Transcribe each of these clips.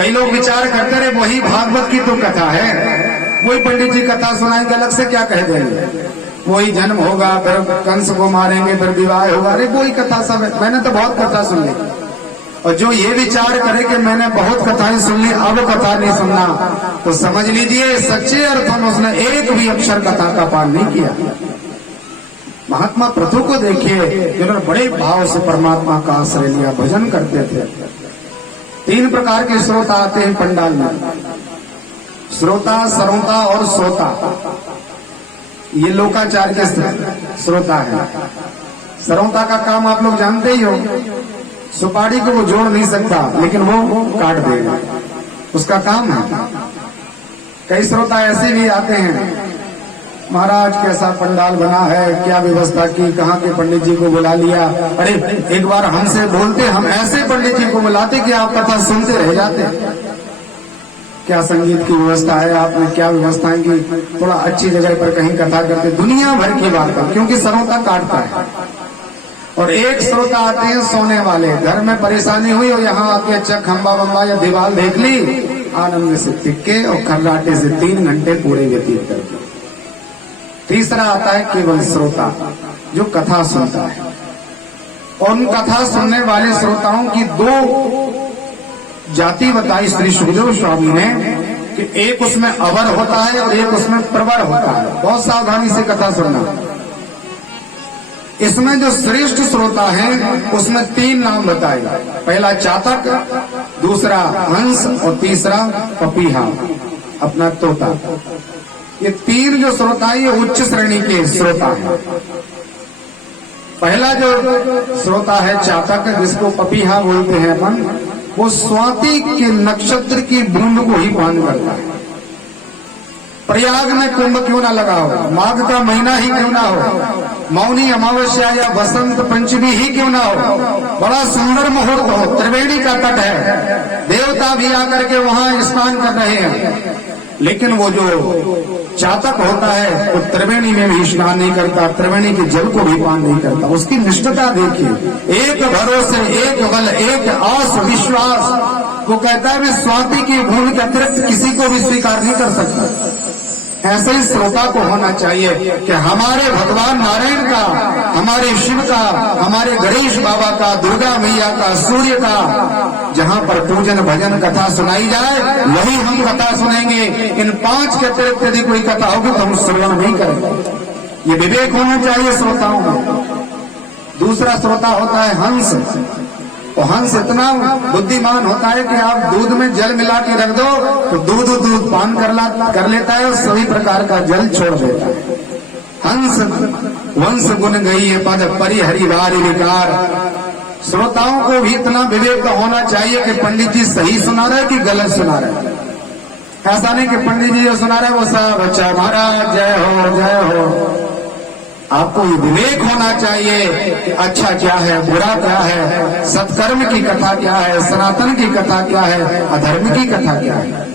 कई लोग विचार करते रहे वही भागवत की तो कथा है, वही पंडित जी कथा सुनाएंगे, अलग से क्या कह देंगे, वही जन्म होगा, फिर कंस को मारेंगे, फिर विवाह होगा, अरे वही कथा सब है। मैंने तो बहुत कथा सुन ली, और जो ये विचार करे कि मैंने बहुत कथाएं सुन ली अब कथा नहीं सुनना, तो समझ लीजिए सच्चे अर्थों में उसने एक भी अक्षर कथा का पाठ नहीं किया। महात्मा पृथु को देखिए, जिन्होंने बड़े भाव से परमात्मा का आश्रय लिया, भजन करते थे। 3 प्रकार के श्रोता आते हैं पंडाल में, श्रोता, सरोता और सोता। ये लोकाचार के श्रोता है। सरोता का काम आप लोग जानते ही हो, सुपारी को वो जोड़ नहीं सकता लेकिन वो काट देगा, उसका काम है। कई श्रोता ऐसे भी आते हैं, महाराज कैसा पंडाल बना है, क्या व्यवस्था की, कहाँ के पंडित जी को बुला लिया। अरे एक बार हमसे बोलते, हम ऐसे पंडित जी को बुलाते कि आप कथा सुनते रह जाते। क्या संगीत की व्यवस्था है, आपने क्या व्यवस्थाएं की, थोड़ा अच्छी जगह पर कहीं कथा करते, दुनिया भर की बात है, क्योंकि सरोता काटता है। और एक श्रोता आते हैं सोने वाले, घर में परेशानी हुई और यहाँ आके अच्छा खंबा वंबा या दीवार देख ली, आनंद से टिक्के और खर्राटे से 3 घंटे पूरे व्यतीत करते। तीसरा आता है केवल श्रोता, जो कथा सुनता है। और उन कथा सुनने वाले श्रोताओं की 2 जाति बताई श्री सुखदेव स्वामी ने, कि एक उसमें अवर होता है और एक उसमें प्रवर होता है। बहुत सावधानी से कथा सुनना। इसमें जो श्रेष्ठ श्रोता है उसमें 3 नाम बताए, पहला चातक, दूसरा हंस और तीसरा पपीहा, अपना तोता। ये 3 जो श्रोता है ये उच्च श्रेणी के श्रोता है। पहला जो श्रोता है चातक, जिसको पपीहा बोलते हैं अपन, वो स्वाति के नक्षत्र की बूंद को ही पान करता है। प्रयाग में कुंभ क्यों ना लगा हो, माघ का महीना ही क्यों ना हो, मौनी अमावस्या या बसंत पंचमी ही क्यों ना हो, बड़ा सुंदर मुहूर्त हो, त्रिवेणी का तट है, देवता भी आकर के वहां स्नान कर रहे हैं, लेकिन वो जो चातक होता है वो त्रिवेणी में भी स्नान नहीं करता, त्रिवेणी के जल को भी पान नहीं करता। उसकी निष्ठता देखिए, एक भरोसे, एक बल, एक आस विश्वास। वो कहता है मैं स्वाति की भूमि के अतिरिक्त किसी को भी स्वीकार नहीं कर सकता। ऐसे ही श्रोता को होना चाहिए कि हमारे भगवान नारायण का, हमारे शिव का, हमारे गणेश बाबा का, दुर्गा मैया का, सूर्य का जहां पर पूजन भजन कथा सुनाई जाए वही हम कथा सुनेंगे। इन 5 के अतिरिक्त यदि कोई कथा होगी तो हम श्रवण नहीं करेंगे। ये विवेक होना चाहिए श्रोताओं में। दूसरा श्रोता होता है हंस। और हंस इतना बुद्धिमान होता है कि आप दूध में जल मिला के रख दो तो दूध पान कर लेता है और सभी प्रकार का जल छोड़ देता है। हंस वंश गुण गई है पद परिहरि वारी विकार। श्रोताओं को भी इतना विवेक होना चाहिए कि पंडित जी सही सुना रहे कि गलत सुना रहे। ऐसा नहीं कि पंडित जी जो सुना रहे वो सब अच्छा, महाराज जय हो जय हो। आपको ये विवेक होना चाहिए कि अच्छा क्या है, बुरा क्या है, सत्कर्म की कथा क्या है, सनातन की कथा क्या है, अधर्म की कथा क्या है।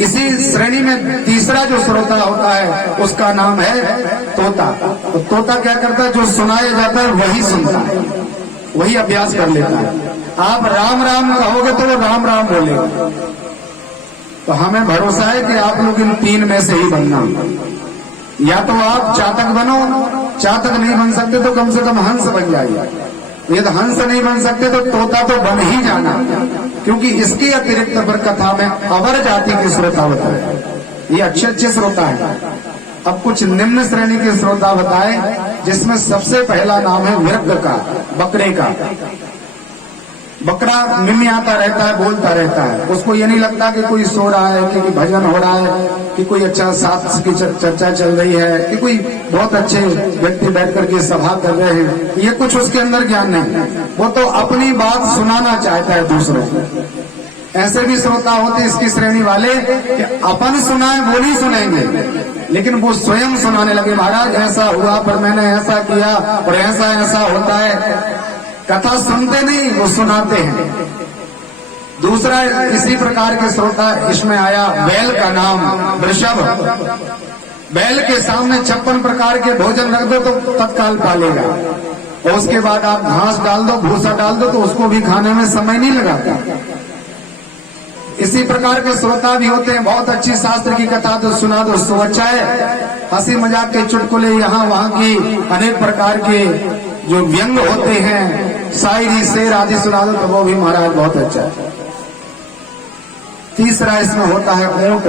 इसी श्रेणी में तीसरा जो श्रोता होता है उसका नाम है तोता। तो तोता क्या करता है, जो सुनाया जाता है वही सुनता है, वही अभ्यास कर लेता है। आप राम राम कहोगे तो वो राम राम बोलेगा। तो हमें भरोसा है कि आप लोग इन 3 में से ही बनना। या तो आप चातक बनो, चातक नहीं बन सकते तो कम से कम हंस बन जाइए। यदि हंस नहीं बन सकते तो तोता तो बन ही जाना, क्योंकि इसके अतिरिक्त पर कथा में अवर जाति के श्रोता होता है। ये अच्छे श्रोता है। अब कुछ निम्न श्रेणी के श्रोता बताए, जिसमें सबसे पहला नाम है विरक्त का, बकरे का। बकरा मिमियाता रहता है, बोलता रहता है, उसको ये नहीं लगता कि कोई सो रहा है, कि भजन हो रहा है, कि कोई अच्छा शास्त्र की चर्चा चल रही है, कि कोई बहुत अच्छे व्यक्ति बैठ करके सभा कर रहे हैं। ये कुछ उसके अंदर ज्ञान नहीं, वो तो अपनी बात सुनाना चाहता है दूसरों को। ऐसे भी श्रोता होते इसकी श्रेणी वाले कि अपन सुनाए वो नहीं सुनेंगे, लेकिन वो स्वयं सुनाने लगे, महाराज ऐसा हुआ पर मैंने ऐसा किया और ऐसा ऐसा होता है। कथा सुनते नहीं, वो सुनाते हैं। दूसरा इसी प्रकार के श्रोता इसमें आया बैल का नाम वृषभ। बैल के सामने 56 प्रकार के भोजन रख दो तो तत्काल पालेगा, और उसके बाद आप घास डाल दो, भूसा डाल दो तो उसको भी खाने में समय नहीं लगाता। इसी प्रकार के श्रोता भी होते हैं, बहुत अच्छी शास्त्र की कथा तो सुना दो सो अच्छा है, हंसी मजाक के चुटकुले यहाँ वहाँ की अनेक प्रकार के जो व्यंग होते हैं, शायरी शेर आदि सुना दो तो वो भी महाराज बहुत अच्छा है। तीसरा इसमें होता है ऊंट।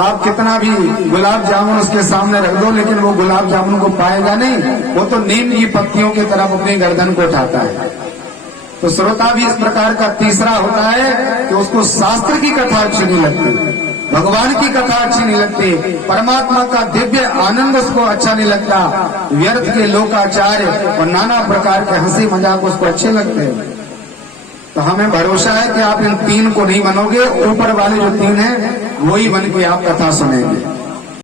आप कितना भी गुलाब जामुन उसके सामने रख दो लेकिन वो गुलाब जामुन को पाएगा नहीं, वो तो नीम की पत्तियों की तरफ अपनी गर्दन को उठाता है। तो श्रोता भी इस प्रकार का तीसरा होता है कि उसको शास्त्र की कथा अच्छी नहीं लगती, भगवान की कथा अच्छी नहीं लगती, परमात्मा का दिव्य आनंद उसको अच्छा नहीं लगता, व्यर्थ के लोकाचार और नाना प्रकार के हंसी मजाक उसको अच्छे लगते हैं। तो हमें भरोसा है कि आप इन तीन को नहीं बनोगे, ऊपर वाले जो तीन हैं वही बन के आप कथा सुनेंगे।